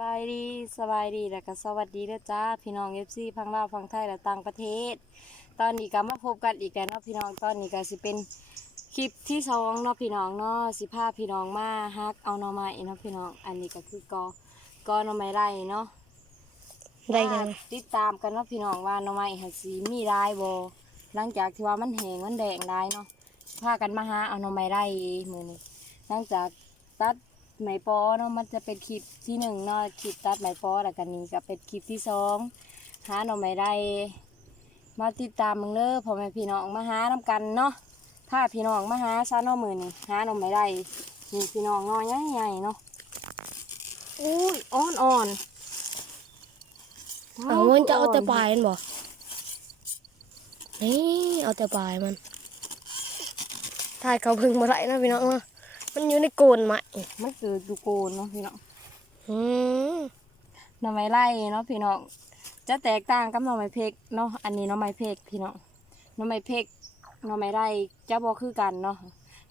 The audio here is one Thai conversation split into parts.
บายดีสบายดีแล้วก็สวัสดีเด้อจ้าพี่น้องเอฟซีพังลาวพังไทยและต่างประเทศ ตอนนี้ก็มาพบกันอีกแล้วเนาะพี่น้องตอนนี้ก็สิเป็นคลิปที่สองเนาะพี่น้องเนาะสิพาพี่น้องมาฮักเอาหน่อไม้เนาะพี่น้อง อันนี้ก็คือกอกอหน่อไม้ไร่เนาะได้ยังติดตามกันเนาะพี่น้องว่าหน่อไม้หันสีมีลายบ่หลังจากที่ว่ามันแห้งมันแดงได้เนาะพากันมาหาเอาหน่อไม้ไร่มือนี้หลังจากตัด ไหมปอเนาะมันจะเป็นคลิปที่หนึ่งเนาะคลิปตัดไหมปอแล้วกันนี้ก็เป็นคลิปที่สองหาหน่อไม้ไร่มาติดตามมึงเด้อพ่อแม่พี่น้องมาหาน้กันเนาะพาพี่น้องมาหาซาเนามือนี่หาหน่อไม้ไร่นี่พี่น้องน้อยใหญ่ๆเนาะอุ้ยอ่อนอ่อนเอามันจะเอาแต่ปลายมันบ่นี่เอาแต่ปลายมันถ่ายเขาพึ่งมาไรนะพี่น้องเนาะ มันอยู่ในโกนไม้มันคือดูโกนเนาะพี่น้องอืมหน่อไม้ไล่เนาะพี่น้องจะแตกต่างกับหน่อไม้เพกเนาะอันนี้หน่อไม้เพกพี่น้องหน่อไม้เพกหน่อไม้ไล่จะบ่คือกันเนาะ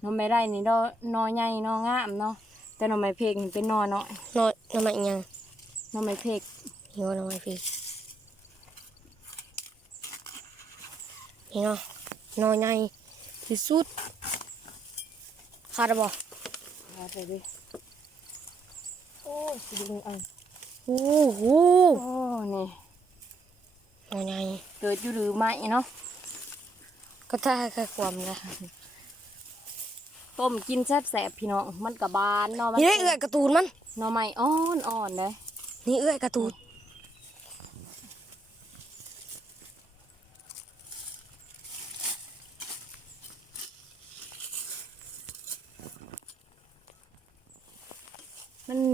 หน่อไม้ไล่นี่ดอกหนอใหญ่หนองามเนาะแต่หน่อไม้เพกนี่เป็นหนอน้อยน้อยน้ำไม้ยังหน่อไม้เพกเหี่ยวน้ำไม้พี่นี่เนาะน้อยใหญ่ที่สุดขาดบ่ เอาไปดิโอ้ยสิดึงเอาโอ้โหโอ้นี่น้อยใหญ่เกิดอยู่หรือไม่เนาะก็ถ้าแค่ความนะต้มกินแซ่บๆพี่น้องมันกับบานเนาะมันนี่ได้เอื้อยการ์ตูนมันหน่อไม้อ่อนอ่อนๆเลยนี่เอื้อยการ์ตูน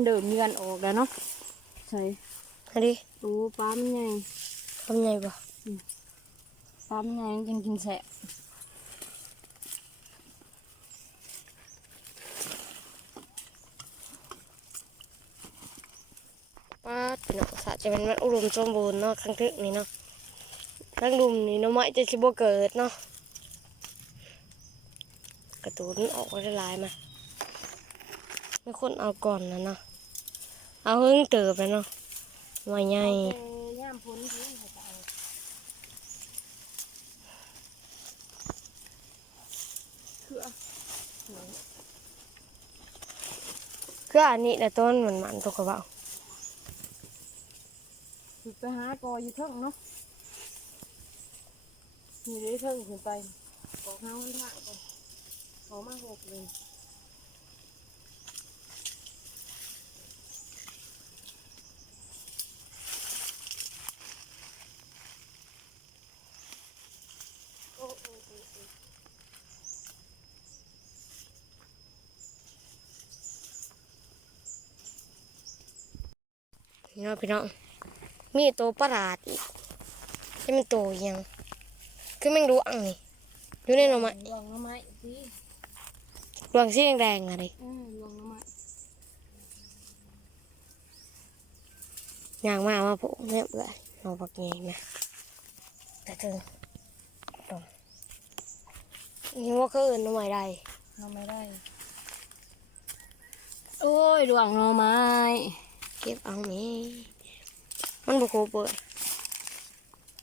เดิมเยือนออกแล้วเนาะใช่อันนี้โอ้ปลามันใหญ่ทำไงบ่ปลามันใหญ่มันกินกินแสะป้าดพี่น้องสะจะเป็นมันอุดมสมบูรณ์เนาะข้างทึกนี่เนาะข้างดุมนี่เนาะไม้จะชิบเกิดเนาะกระตูนออกมาได้หลายมาไม่คนเอาก่อนนะเนาะ เอาเฮิงเติบแล้วเนาะไม้ใหญ่ย่ามพ้นพื้นเขาจะเอาคืออันนี้แต่ต้นมันมันตัวกระเบาคือไปหากออยู่เทิงเนาะมีได้เทิงขึ้นไปกอข้าวให้ท่าก่อนขอมาหกเลยโอ้โอ้โอ้โอ้ พี่น้องพี่น้องมีตัวประหลาดอีกจะเป็นตัวอิหยังคือแมงดูอังนี่อยู่ในหน่อไม้ลวงหน้ำไม้สิดวงสีแดงๆอะไรอืมลวงหน้ำไม้ยางมามาโผล่เนี่ยเลยเอาปักใหญ่มาแต่ถึงตรงนี่ว่าคืออื่นหน่อไม้ใดเราไม่ได้โอ้ยดวงหน่อไม้ เก็บเอาแม่มันบุกเปิด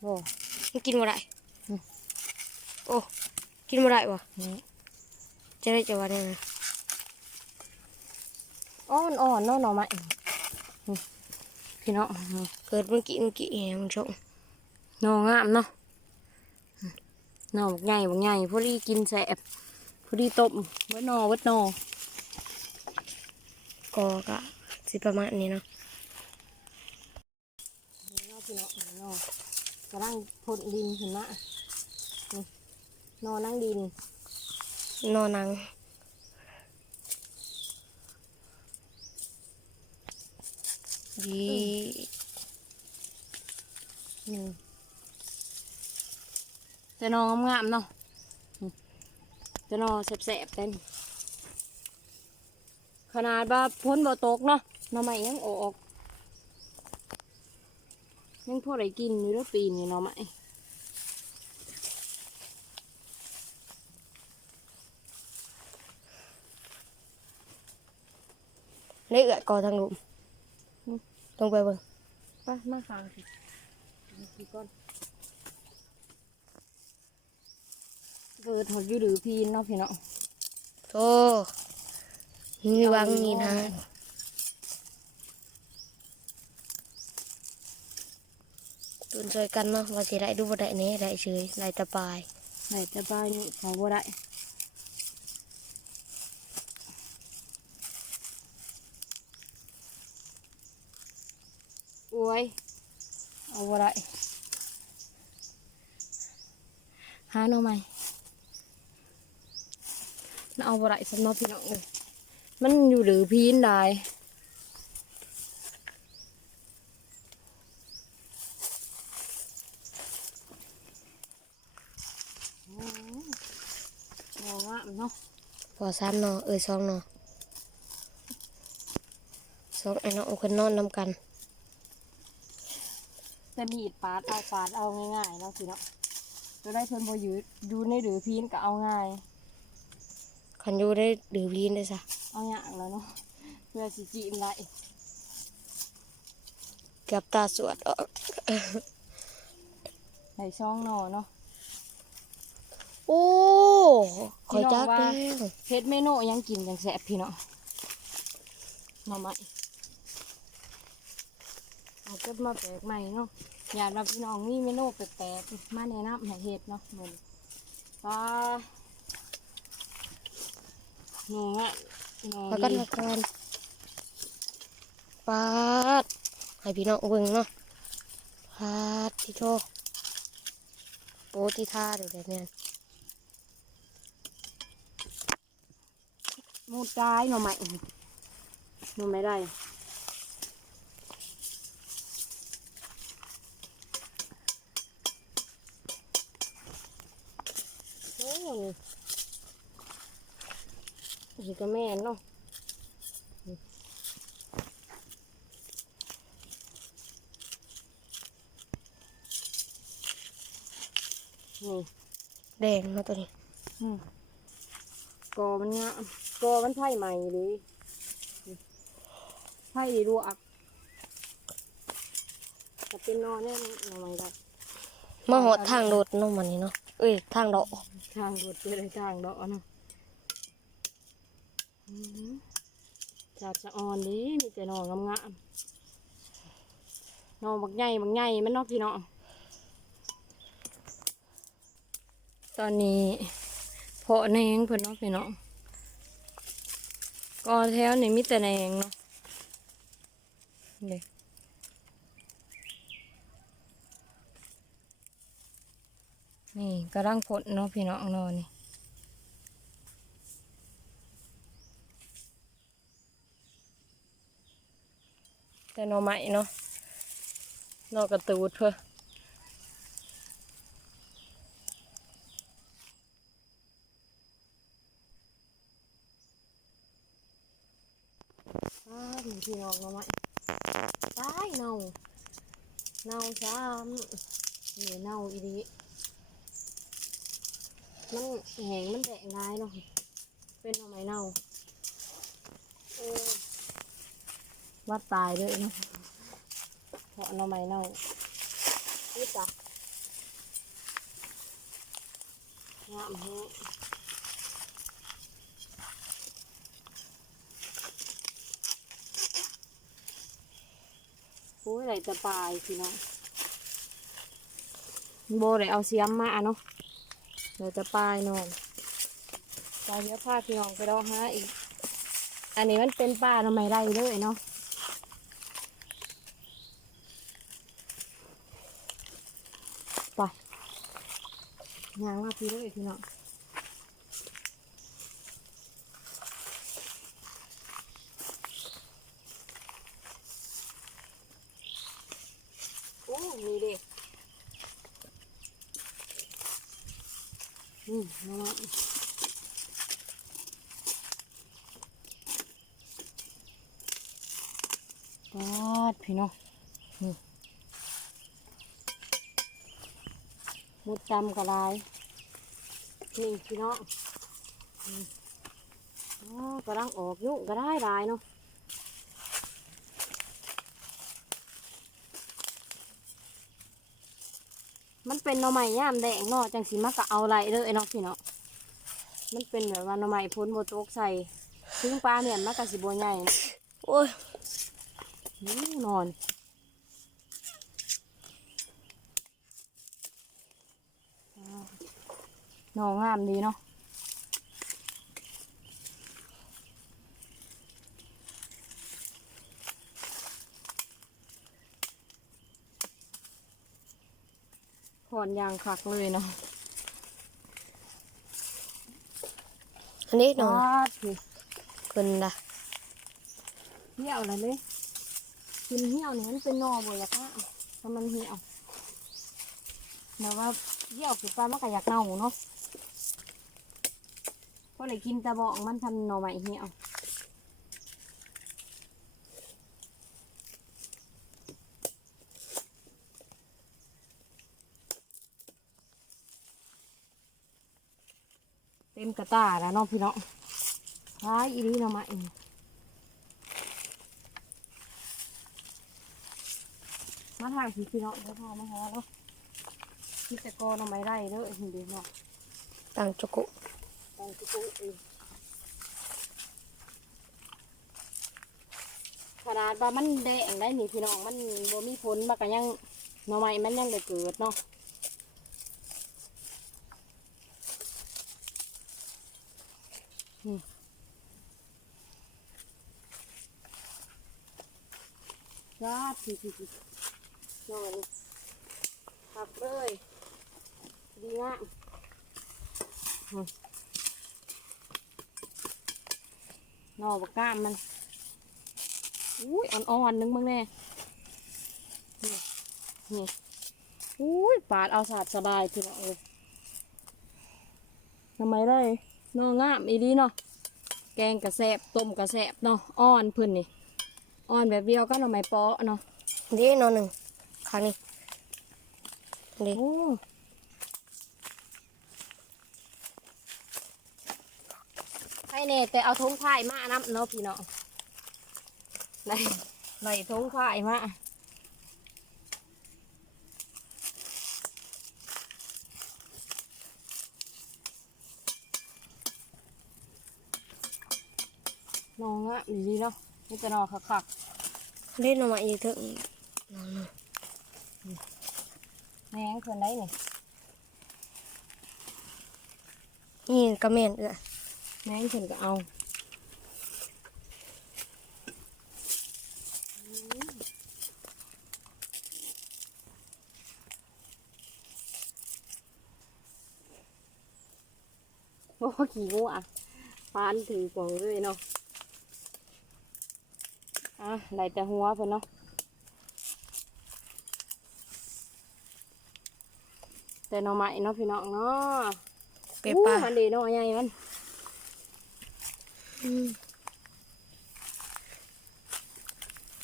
โอ้มันกินบ่ได้อืมโอ้กินบ่ได้วะนี่จะได้จะว่าได้ไงอ่อนอ่อนๆเนาะหน่อไม้นี่พี่น้องเกิดเมื่อกี้เมื่อกี้แหมมันชงหน่องามเนาะหน่อบักใหญ่บักใหญ่พอดีกินแสบพอดีต้มเวัดหนอเวัดหนอกอกะสิประมาณนี้เนาะ นี่เนาะพี่น้องหนอ กกำลังพ่นดินขึ้นมานี่หนอนั่งดิน นอนัง ดีนี่จะหนองามๆเนาะนี่จะหนอแสบๆเต้นขนาดว่าพ้นบ่ตกเนาะหน่อไม้ยังออก ยังพอได้กินอยู่แล้วปีนี้หน่อไม้เละเอือดกอทางลุมลงไปเบิ่งไปมาฟังสิพี่ก้อนเกิดหดอยู่หรือพีนเนาะพี่เนาะโธ่มีวังนี่นะ ตุนช่วยกันเนาะว่าสิได้ดูบ่ได้แหน่ได้เฉยได้แตะปลายไหนจะบ้านนี่ของบ่ได้โอ้ยเอาบ่ได้หาหน่อใหม่น่าเอาบ่ได้สำหรับพี่น้องเลยมันอยู่หรือพีนได้เอาว่าเนาะ พ อสามเนาะเอ้ยสองเนาะสองไอ้น้องเอาคนนอนนำกันแต่มีดปาดเอาปาดเอาง่ายๆเนาะพี่เนาะจะได้เพิ่นบ่อยู่อยู่ในหรือพีนก็เอาง่ายคันอยู่ได้ดือพีนได้ซะเอาอย่างแล้วเนาะเพื่อสิจีมไรเกับตาสวดออกในช่องหนอเนาะ โอ้คอยจักพี่น้องว่าแล้วเพชรเมนูยังกินจังแสบพี่เนาะหน่อไม้เอาเก็บมาแปลกใหม่เนาะอยากรับพี่น้องมีเมนูแปลกๆมาแนะนำให้เฮ็ดเนาะเหมือนปลาหนูอะหนูมากันมากันปาดให้พี่น้องเบิ่งเนาะปาดที่โทโปติท่าเดี๋ยวเนี่ย มูดได้หน่อไม้หนูไม่ได้โอ้ยก็แม่นเนาะนี่แดงเนาะตัวนี้ อืมกอมันงา มกอมันไผ่ใหม่เลยไผ่ดีดูอักจะเป็นนอนแน่นอนไม่ได้มาหอดทางโดดเนาะมันนี่เนาะเอ้ยทางดอกทางรถเป็นอะไรทางดอกเนาะอืมจัดจะอ่อนดีมีแต่หนองงามๆหนองบักใหญ่บักใหญ่มันเนอกพี่น้องตอนนี้เพาะแหนงเพิ่นเนาะพี่น้อง ก็แถวนี่มีแต่แหนงเนาะเด็กนี่กระดังผลเนาะพี่น้องเนาะนี่แต่นอไม้เนาะนอกระตูดเพื่ออ้าวมี พี่น้องหน่อไม้ตายเน่าเน่าซ้ำนี่เน่าอีดีมันแหงมันแดงง่ายเนาะเป็นหน่อไมเน่าว่าตายด้วยเนาะเพราะหน่อไมเน่านี่จ้ะงามแฮะ โอ้ยไหลจะปายพี่น้องโบได้เอาเสียมมาเนาะไหลจะปลายนอนปลายเยอะพาพี่น้องไปรอหาอีก อันนี้มันเป็นป่าทำไมไรเลยเนาะไปยางว่าพี่เลยพี่น้องโอ้มีเด็ก เน้องปาดพี่น้องนี่มุดจำกระไรนี่พี่น้องอ๋อกระดังออกยุ่งกระได้ลายเนาะ เป็นหน่อไม้ย่ามแดงเนาะจังสีมักก็เอาไรเลยเนาะพี่เนาะมันเป็นแบบว่าหน่อไม้พ้นโบโตกใส่ถึงปลาเนี่ยมันก็สิบใหญ่นะโอ้ยอู้นอนอ่าหนองงามดีเนาะ ถอนยางคักเลยเนาะอันนี้นอนวาดสิขึ้นละเหี่ยวอะไรเลยกินเหี่ยวนี่มันเป็นหนอบ่อยากละถ้ามันเหี่ยวแต่ว่าเหี่ยวคือปลามันก็อยากเน่าเนาะก็เลยกินแตะบอกมันทำหน่อใหม่เหี่ยวเต็มกระตาแล้วเนาะพี่เนาะท้ายอีนี้หน่อไม้นี่มาถ่ายพี่พี่เนาะเดี๋ยวพอมาหาแล้วพี่ตะกอนเอาไม้ได้เด้อเห็นดีเนาะต่างจุกุตองกุ๊กเองขนาดว่ามันแดงได้นี่พี่น้องมันบ่มีผลมันก็ยังหน่อไม้มันยังได้เกิดเนาะนี่าพี่พี่พี่นอนขับเลยดีงามอืมนอบอกกล้ามมัน อุ้ยอ่อนๆนึงบ้างแน่นี่นี่อุ้ยปาดเอาสาดสบายทีละเออทำไมได้นองามอีดีเนาะ แกงกระแสบต้มกระแสบเนาะ อ่อนเพื่อนนี่ อ่อนแบบเดียวก็หน่อไม้เปาะเนาะอันนี้นอนหนึ่งข้างนี้อันนี้โอ้ให้เน่แต่เอาทงพายมาน้ำเนาะพี่เนาะไหนไหนทงพายมาน้องอะดีๆเนาะ นี่จะนอนคักอันนี้นอนมาอีกเถอะนอนมาๆแม่งคนได้นี่นี่กระเมนเอื้อแม่งคนก็เอาโอ้ขี่งูอะปานถือกล่องเลยเนาะ อะไหลแต่หัวเพิ่นเนาะแต่หน่อไม้เนาะพี่น้องเนาะเปปลาอู้มันดีเนาะใหญ่มันอืม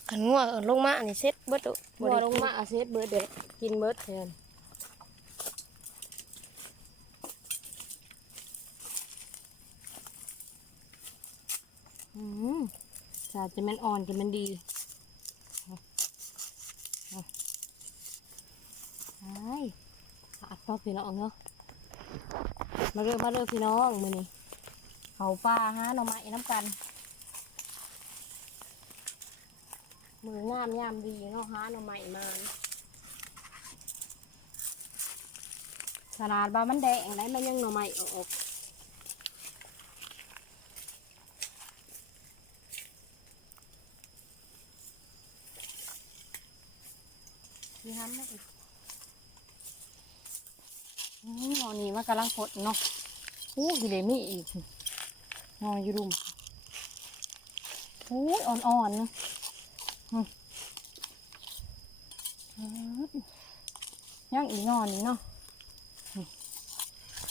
ขันงัวเอาลงมาอันนี้เซ็ตเบิดเอาบัวลงมาอาเซตเบิร์ดเด็กินเบิร์ดแทนอืมสาจะมันอ่อนจะมันดีไอ้ขาดพ่อพี่น้องเนาะ มาเริ่มมาเริ่มพี่น้องมือนี้เขาปลาฮะหน่อไม้น้ำกัน มืองามยามดีเนาะฮะหน่อไม้มาขนาดว่ามันแดงได้มันยังหน่อไม้ออก นี่ฮันไม่อีกอืมหนอนี้มันกำลังพดเนาะอู้ยเดมีอีกนอนอยู่รุมอู้ยอ่อนๆเนะย่างอีนอนนี่เนาะ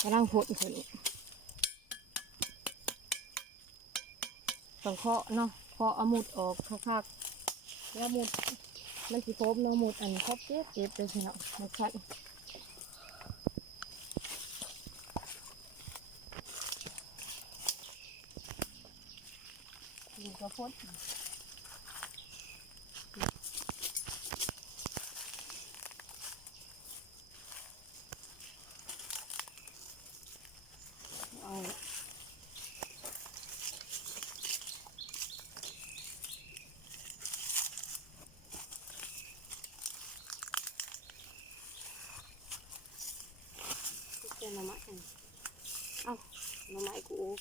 กำลังผลผลต้องเคาะเนาะเคาะอามุดออกคักๆแล้วมุด มันสิครบเนาะหมุดอันครบเก็บเก็บเลยสิเนาะมันชัดดูกระพดน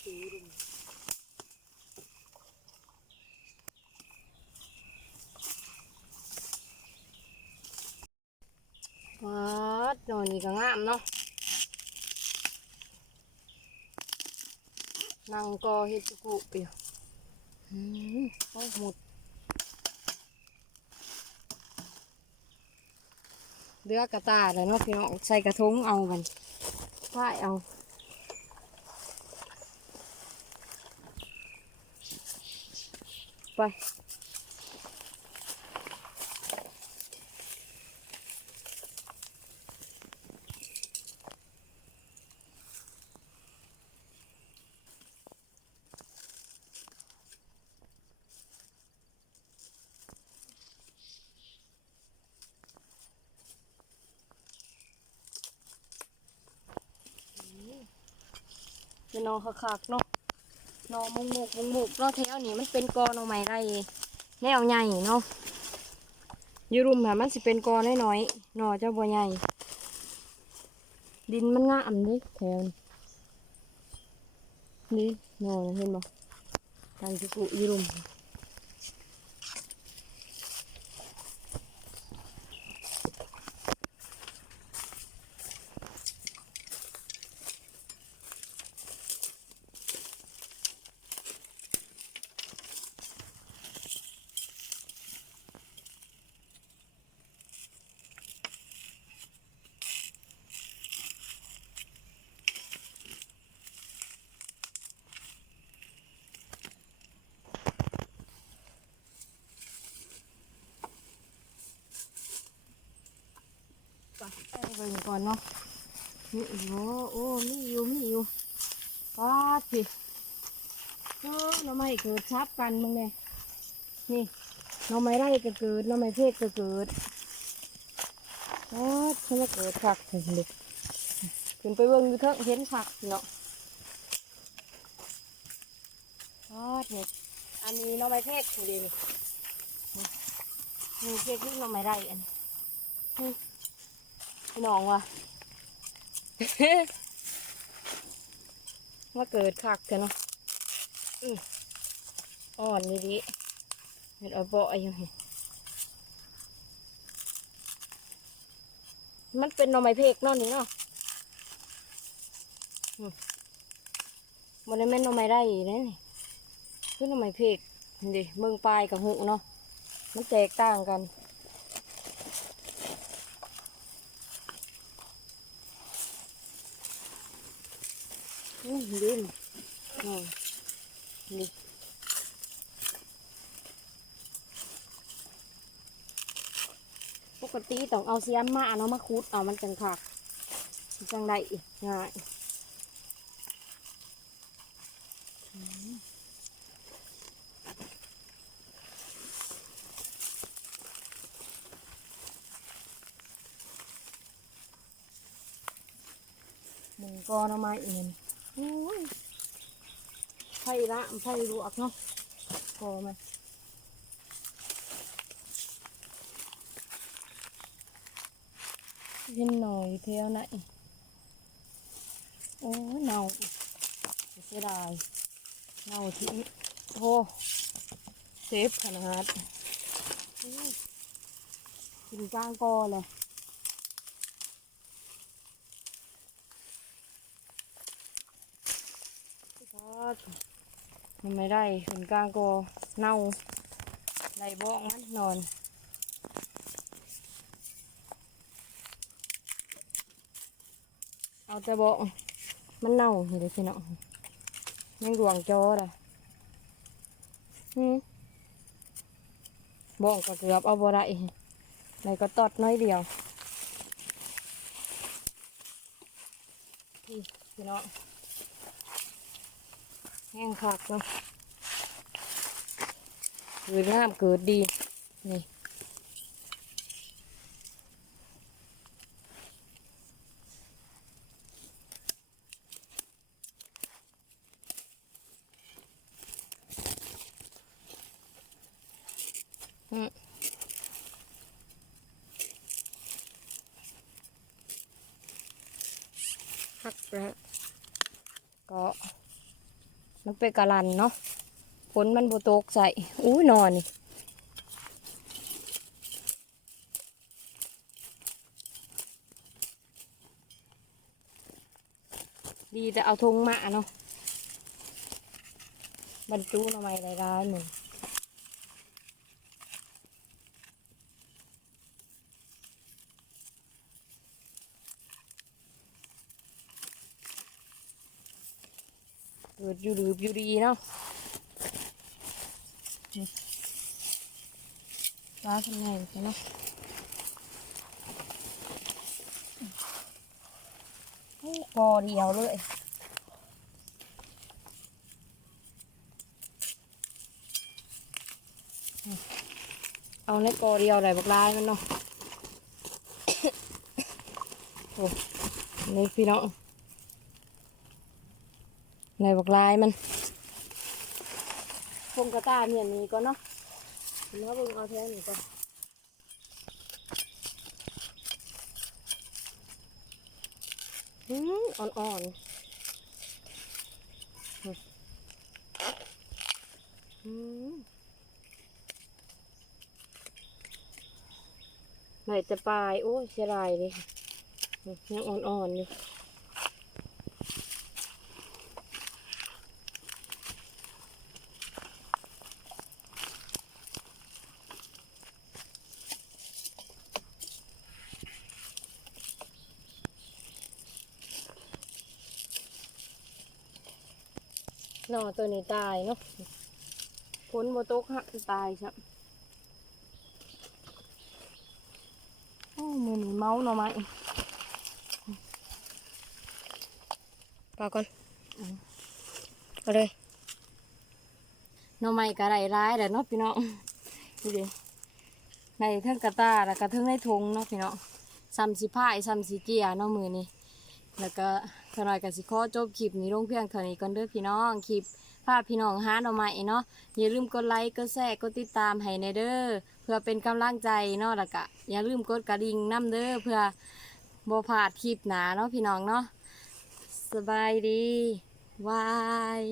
สีดุมว้าด นอนนี่ก็งามเนาะนั่งกอเฮ็ดจุกุอยู่อืมโอ้ยหมดเลือกกระตายแล้วเนาะพี่น้องใส่กระทงเอากันว่ายเอาไป เป็นอนคักๆเนาะนอนมุงมุกมุงมุกเนาะแถวนี้มันเป็นกอหน่อไม้ไรแนวใหญ่เนาะยูรุมค่ะมันสิเป็นกอน้อยๆหน่อเจ้าบัวใหญ่ ดินมันงามเดิแถวนี้นี่หน่อเห็นบ่ทางจุกุยูรุม ไปเบิ่งก่อนเนาะนี่โอ้โอ้มีอยู่มีอยู่ป้าดสิเออหน่อไม้เกิดทับกันมึงเนี่ยนี่หน่อไม้ไร่ก็เกิดหน่อไม้เพกก็เกิดป้าดเขามาเกิดผักถึงเลยขึ้นไปเบิ่งอยู่เถอะเห็นผักเนาะป้าดเนี่ยอันนี้น่องไม้เพกนี่ดินี่เพกนี่น่องไม้ไร่อันนี้ พี่น้องว่ะมาเกิดคักกันเนาะอ่อนนี่ดิเห็ดเอาเบาอยู่นี่มันเป็นหน่อไม้เพกเนาะนี่เนาะมันได้แม่นหน่อไม้ได้นะนี่คือหน่อไม้เพกนี่ดิเมืองปลายกับหุเนาะมันแตกต่างกัน อืมลืมอ๋อนี่ปกติต้องเอาเสียมมาเอาะมาคุดเอามันจังคักจังได้ง่ายมึงกอหน่อไม้เอ็น ไผ่ละไผ่ลวกเนาะกอมันเห็นหน่อยเที่ยวไหนโอ้ยเน่าเสียดายเน่าทิ้งโอ้เซฟขนาดอื้อกินกลางกอเลย มันไม่ได้ขนกลางก็เน่าได้บ้องมันนอนเอาแต่บองมันเน่าเห็นไหมพี่น้องยังดวงจอเลยอืมบ้องก็เกือบเอาบ่ได้ในก็ตอดน้อยเดียวพี่พี่น้อง แห้งคักเนาะเกิดงามเกิดดีนี่ อืม หักแล้วก็มันเป็นกะลันเนาะฝนมันบุตกใส่อุ้ยนอนนี่ดีแต่เอาธงมาเนาะบรรจุหน่อไม้หลายๆหนึ่ง เกิดอยู่ดืบอยู่ดีเนาะนี่ปลาทำไงใช่เนาะโอ้กอเดียวเลยเอาในกอเดียวไหนบักลายมันเนาะโอ้นี่พี่น้อง ในบักลายมันพงกระตาเมียนี้ก่อนเนาะเดี๋ยวเบิ่งเอาแท่นี้ก่อนอืมอ่อนๆอืมไหนจะปลาย โอ้เสียดายเลยยังอ่อนๆอยู่ อตัวนี้ตายเนาะพ้นโบตกฮะตายครับโอ้มือนี้เมาหน่อไม้ปลาก่อนเอาเลยหน่อไม้กระไรร้ายแหละเนาะพี่น้องดูดิในเทิงกระตาแล้วก็เทิงในทงเนาะพี่น้องซ้ำสิพายซ้ำสิเกียเนาะมือนี้แล้วก็ ขน่อยกับสิขอจบคลิปนี้ลงเพียงเท่านี้ก่อนเด้อพี่น้องคลิปภาพพี่น้องหาหน่อกมาเนาะอย่าลืมกดไลค์กดแชร์กดติดตามให้ในเด้อเพื่อเป็นกำลังใจเนาะล้วก็อย่าลืมกดกระดิ่งน้ำเด้อเพื่อบ่พลาดคลิปหนาเนาะพี่น้องเนาะสบายดีวาย